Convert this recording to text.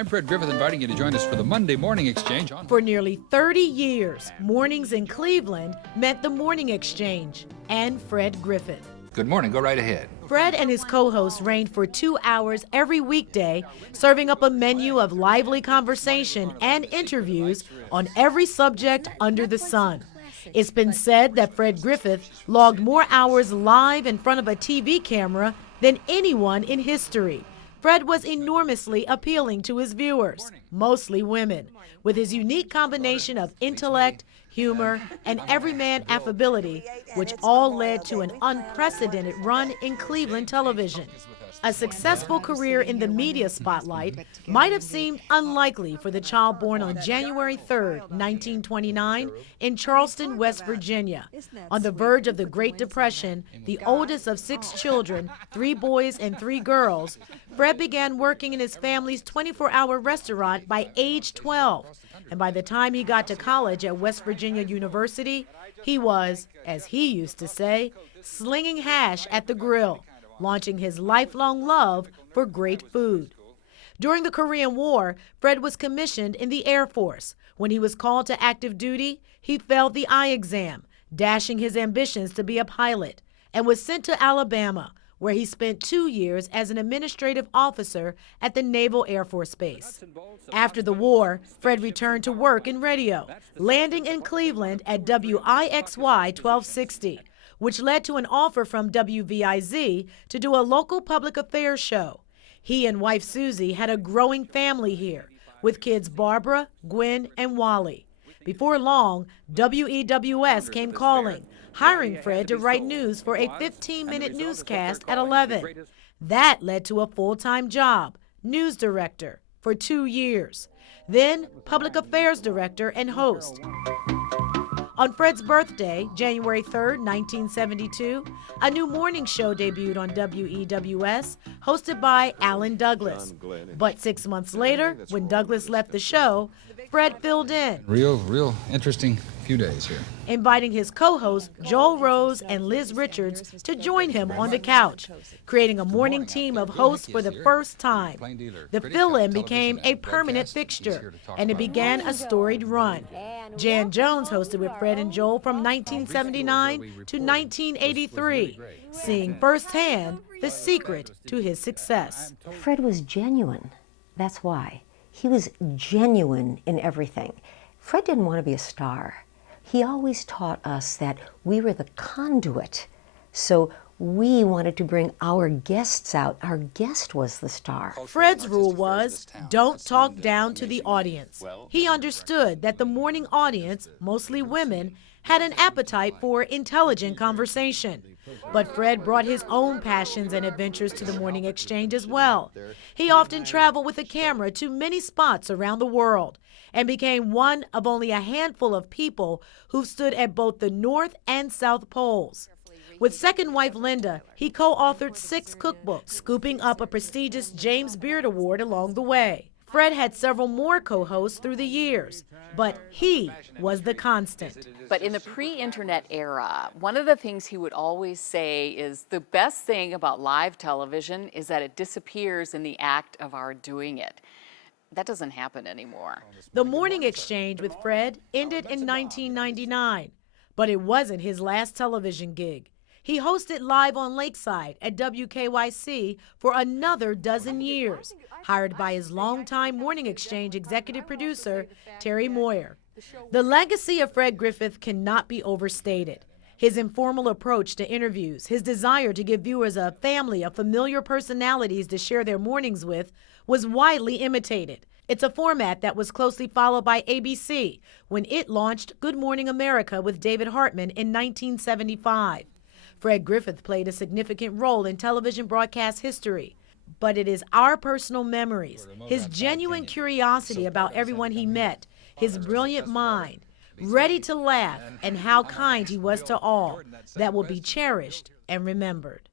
I'm Fred Griffith, inviting you to join us for the Monday Morning Exchange. For nearly 30 years, mornings in Cleveland meant the Morning Exchange and Fred Griffith. Good morning. Go right ahead. Fred and his co-hosts reigned for 2 hours every weekday, serving up a menu of lively conversation and interviews on every subject under the sun. It's been said that Fred Griffith logged more hours live in front of a TV camera than anyone in history. Fred was enormously appealing to his viewers, mostly women, with his unique combination of intellect, humor, and everyman affability, which all led to an unprecedented run in Cleveland television. A successful career in the media spotlight might have seemed unlikely for the child born on January 3, 1929, in Charleston, West Virginia. On the verge of the Great Depression, the oldest of 6 children, 3 boys and 3 girls, Fred began working in his family's 24-hour restaurant by age 12. And by the time he got to college at West Virginia University, he was, as he used to say, slinging hash at the grill, launching his lifelong love for great food. During the Korean War, Fred was commissioned in the Air Force. When he was called to active duty, he failed the eye exam, dashing his ambitions to be a pilot, and was sent to Alabama, where he spent 2 years as an administrative officer at the Naval Air Force Base. After the war, Fred returned to work in radio, landing in Cleveland at WIXY 1260. Which led to an offer from WVIZ to do a local public affairs show. He and wife Susie had a growing family here, with kids Barbara, Gwen, and Wally. Before long, WEWS came calling, hiring Fred to write news for a 15-minute newscast at 11. That led to a full-time job, news director, for 2 years. Then public affairs director and host. On Fred's birthday, January 3, 1972, a new morning show debuted on WEWS, hosted by Alan Douglas. But 6 months later, when Douglas left the show, Fred filled in. Real interesting few days here. Inviting his co-hosts Joel Rose and Liz Richards to join him on the couch, creating a morning team of hosts for the first time. The fill-in became a permanent fixture, and it began a storied run. Jan Jones hosted with Fred and Joel from 1979 to 1983, seeing firsthand the secret to his success. Fred was genuine. That's why. He was genuine in everything. Fred didn't want to be a star. He always taught us that we were the conduit. So we wanted to bring our guests out. Our guest was the star. Fred's rule was, don't talk down to the audience. He understood that the morning audience, mostly women, had an appetite for intelligent conversation. But Fred brought his own passions and adventures to the Morning Exchange as well. He often traveled with a camera to many spots around the world and became one of only a handful of people who stood at both the North and South Poles. With second wife Linda, he co-authored 6 cookbooks, scooping up a prestigious James Beard Award along the way. Fred had several more co-hosts through the years, but he was the constant. But in the pre-internet era, one of the things he would always say is the best thing about live television is that it disappears in the act of our doing it. That doesn't happen anymore. The Morning Exchange with Fred ended in 1999, but it wasn't his last television gig. He hosted live on Lakeside at WKYC for another dozen years, hired by his longtime Morning Exchange executive producer, Terry Moyer. The legacy of Fred Griffith cannot be overstated. His informal approach to interviews, his desire to give viewers a family of familiar personalities to share their mornings with, was widely imitated. It's a format that was closely followed by ABC when it launched Good Morning America with David Hartman in 1975. Fred Griffith played a significant role in television broadcast history, but it is our personal memories, his genuine curiosity about everyone he met, his brilliant mind, ready to laugh, and how kind he was to all, that will be cherished and remembered.